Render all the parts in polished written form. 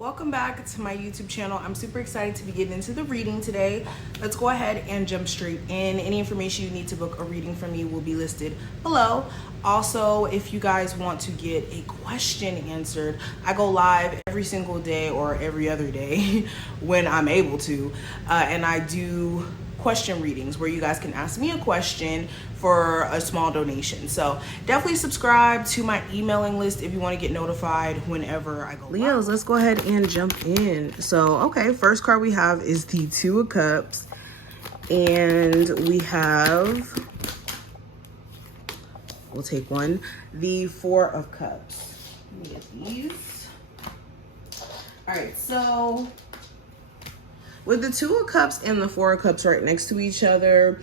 Welcome back to my YouTube channel. I'm super excited to be getting into the reading today. Let's go ahead and jump straight in. Any information you need to book a reading from me will be listed below. Also, if you guys want to get a question answered, I go live every single day or every other day when I'm able to, and I do question readings where you guys can ask me a question for a small donation. So definitely subscribe to my emailing list if you want to get notified whenever I go live. Leos, let's go ahead and jump in. So, okay, first card we have is the Two of Cups. And we have, we'll take one, the Four of Cups. Let me get these. All right, so with the Two of Cups and the Four of Cups right next to each other,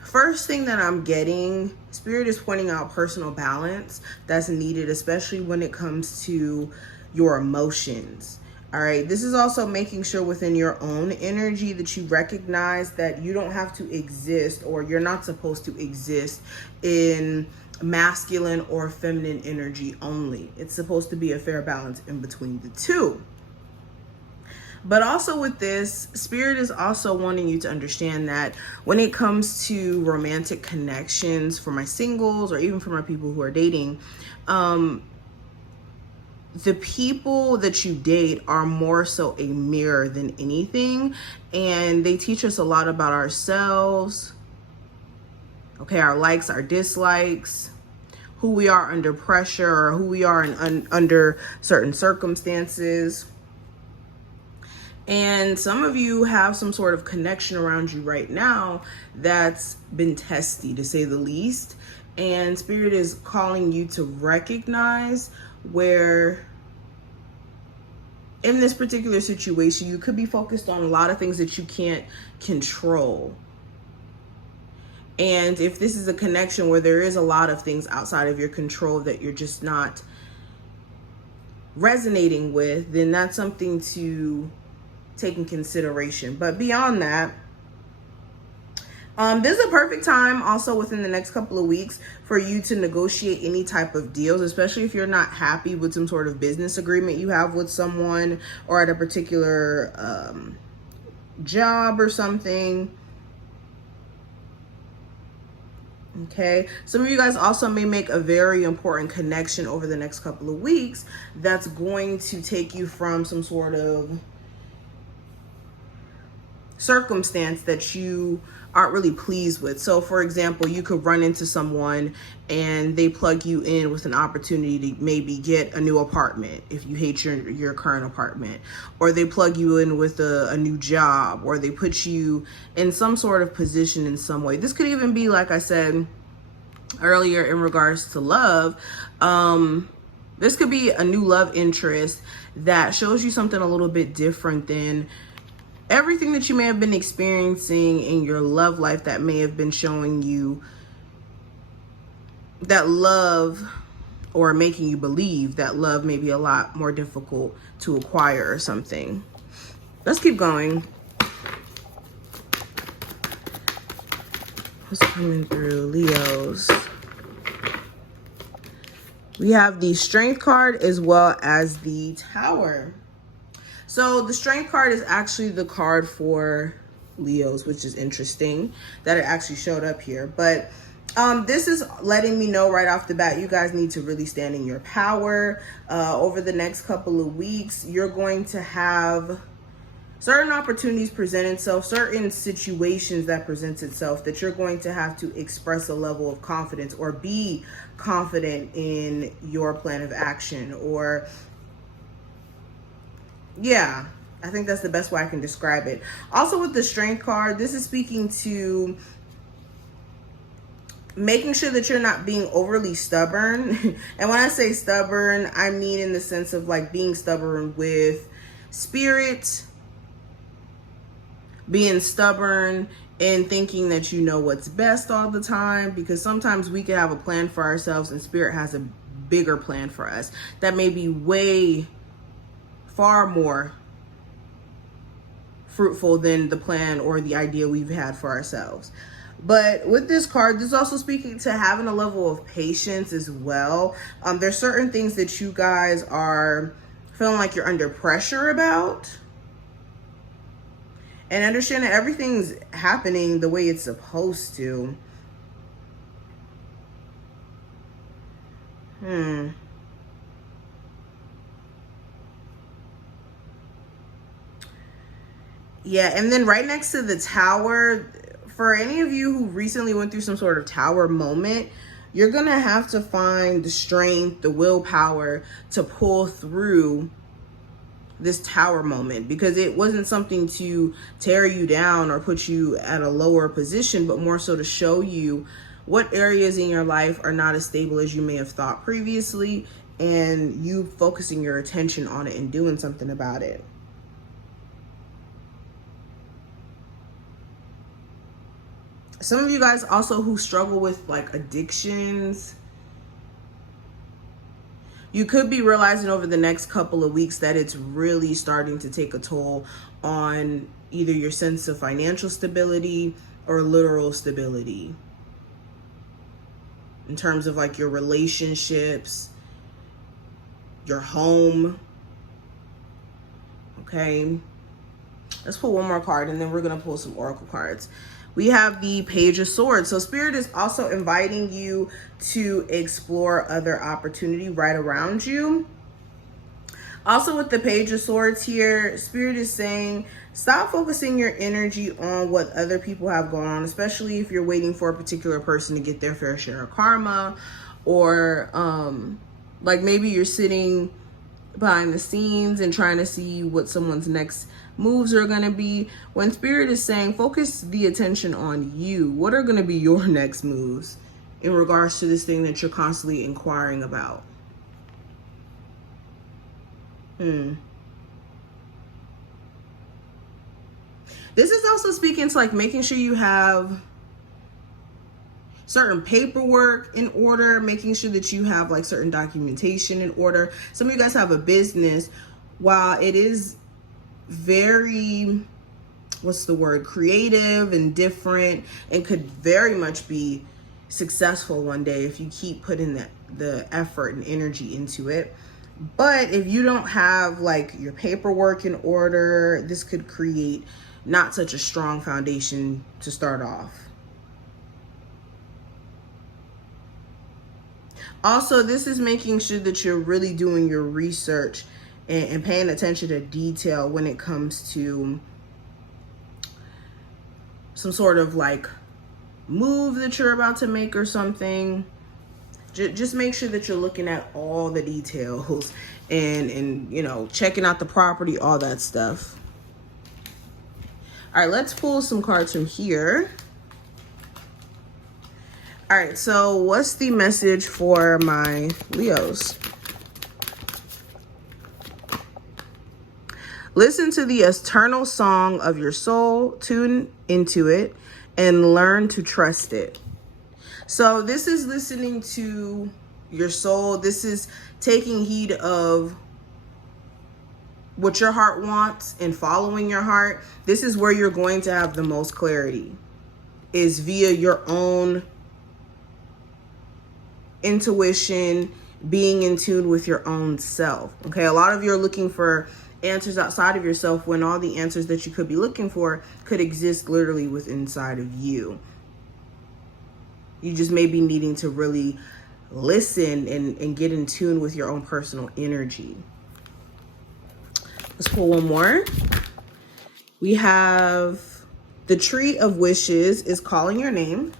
first thing that I'm getting, Spirit is pointing out personal balance that's needed, especially when it comes to your emotions. All right, this is also making sure within your own energy that you recognize that you don't have to exist, or you're not supposed to exist in masculine or feminine energy only. It's supposed to be a fair balance in between the two. But also with this, Spirit is also wanting you to understand that when it comes to romantic connections, for my singles or even for my people who are dating, the people that you date are more so a mirror than anything. And they teach us a lot about ourselves, okay, our likes, our dislikes, who we are under pressure, or who we are under certain circumstances. And some of you have some sort of connection around you right now that's been testy, to say the least. And Spirit is calling you to recognize where in this particular situation, you could be focused on a lot of things that you can't control. And if this is a connection where there is a lot of things outside of your control that you're just not resonating with, then that's something to take in consideration. But beyond that, this is a perfect time also within the next couple of weeks for you to negotiate any type of deals, especially if you're not happy with some sort of business agreement you have with someone, or at a particular job or something. Okay, some of you guys also may make a very important connection over the next couple of weeks that's going to take you from some sort of circumstance that you aren't really pleased with. So for example, you could run into someone and they plug you in with an opportunity to maybe get a new apartment if you hate your current apartment, or they plug you in with a new job, or they put you in some sort of position in some way. This could even be, like I said earlier, in regards to love. This could be a new love interest that shows you something a little bit different than everything that you may have been experiencing in your love life, that may have been showing you that love, or making you believe that love may be a lot more difficult to acquire or something. Let's keep going. What's coming through, Leos? We have the Strength card as well as the Tower. So the Strength card is actually the card for Leos, which is interesting that it actually showed up here. But this is letting me know right off the bat, you guys need to really stand in your power. Over the next couple of weeks, you're going to have certain opportunities present itself, certain situations that presents itself, that you're going to have to express a level of confidence, or be confident in your plan of action, or yeah, I think that's the best way I can describe it. Also with the Strength card, this is speaking to making sure that you're not being overly stubborn. And when I say stubborn, I mean in the sense of like being stubborn with Spirit, being stubborn and thinking that you know what's best all the time, because sometimes we can have a plan for ourselves and Spirit has a bigger plan for us that may be way far more fruitful than the plan or the idea we've had for ourselves. But with this card, this is also speaking to having a level of patience as well. There's certain things that you guys are feeling like you're under pressure about. And understand that everything's happening the way it's supposed to. Yeah, and then right next to the Tower, for any of you who recently went through some sort of Tower moment, you're going to have to find the strength, the willpower to pull through this Tower moment, because it wasn't something to tear you down or put you at a lower position, but more so to show you what areas in your life are not as stable as you may have thought previously, and you focusing your attention on it and doing something about it. Some of you guys also who struggle with like addictions, you could be realizing over the next couple of weeks that it's really starting to take a toll on either your sense of financial stability or literal stability. In terms of like your relationships, your home. Okay. Let's pull one more card and then we're going to pull some oracle cards. We have the Page of Swords. So Spirit is also inviting you to explore other opportunity right around you. Also with the Page of Swords here, Spirit is saying, stop focusing your energy on what other people have going on, especially if you're waiting for a particular person to get their fair share of karma, or like maybe you're sitting behind the scenes and trying to see what someone's next moves are going to be, when Spirit is saying focus the attention on you. What are going to be your next moves in regards to this thing that you're constantly inquiring about? This is also speaking to like making sure you have certain paperwork in order, making sure that you have like certain documentation in order. Some of you guys have a business. While it is very, what's the word, creative and different, and could very much be successful one day if you keep putting the effort and energy into it. But if you don't have like your paperwork in order, this could create not such a strong foundation to start off. Also, this is making sure that you're really doing your research and paying attention to detail when it comes to some sort of like move that you're about to make or something. Just make sure that you're looking at all the details and you know, checking out the property, all that stuff. All right, let's pull some cards from here. All right, so what's the message for my Leos? Listen to the eternal song of your soul, tune into it, and learn to trust it. So this is listening to your soul. This is taking heed of what your heart wants and following your heart. This is where you're going to have the most clarity, is via your own intuition, being in tune with your own self. Okay, a lot of you are looking for answers outside of yourself when all the answers that you could be looking for could exist literally within inside of you. You just may be needing to really listen and get in tune with your own personal energy. Let's pull one more. We have the Tree of Wishes is calling your name.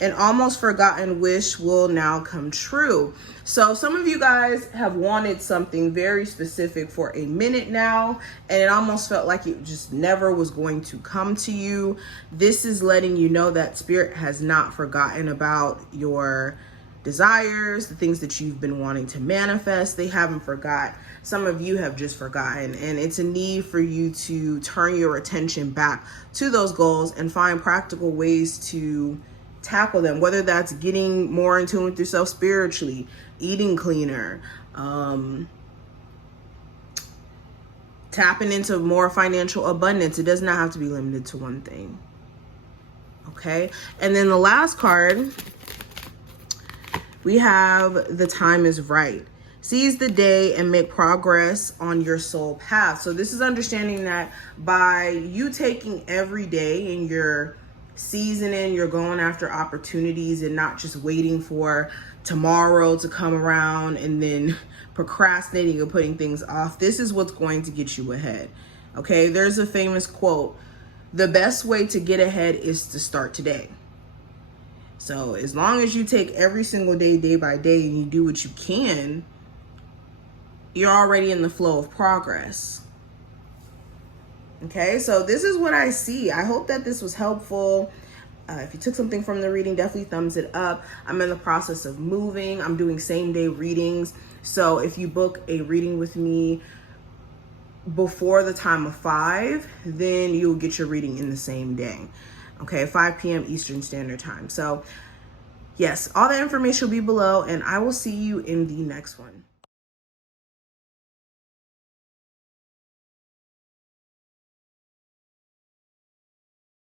An almost forgotten wish will now come true. So some of you guys have wanted something very specific for a minute now, and it almost felt like it just never was going to come to you. This is letting you know that Spirit has not forgotten about your desires, the things that you've been wanting to manifest. They haven't forgot. Some of you have just forgotten, and it's a need for you to turn your attention back to those goals and find practical ways to tackle them, whether that's getting more in tune with yourself spiritually, eating cleaner, tapping into more financial abundance. It does not have to be limited to one thing. Okay, and then the last card, we have the time is right. Seize the day and make progress on your soul path. So this is understanding that by you taking every day and you're seasoning, you're going after opportunities and not just waiting for tomorrow to come around and then procrastinating or putting things off. This is what's going to get you ahead. Okay, there's a famous quote: the best way to get ahead is to start today. So as long as you take every single day, day by day, and you do what you can, you're already in the flow of progress. Okay, so this is what I see. I hope that this was helpful. If you took something from the reading, definitely thumbs it up. I'm in the process of moving. I'm doing same day readings. So if you book a reading with me before the time of 5, then you'll get your reading in the same day. Okay, 5 p.m. Eastern Standard Time. So yes, all that information will be below, and I will see you in the next one.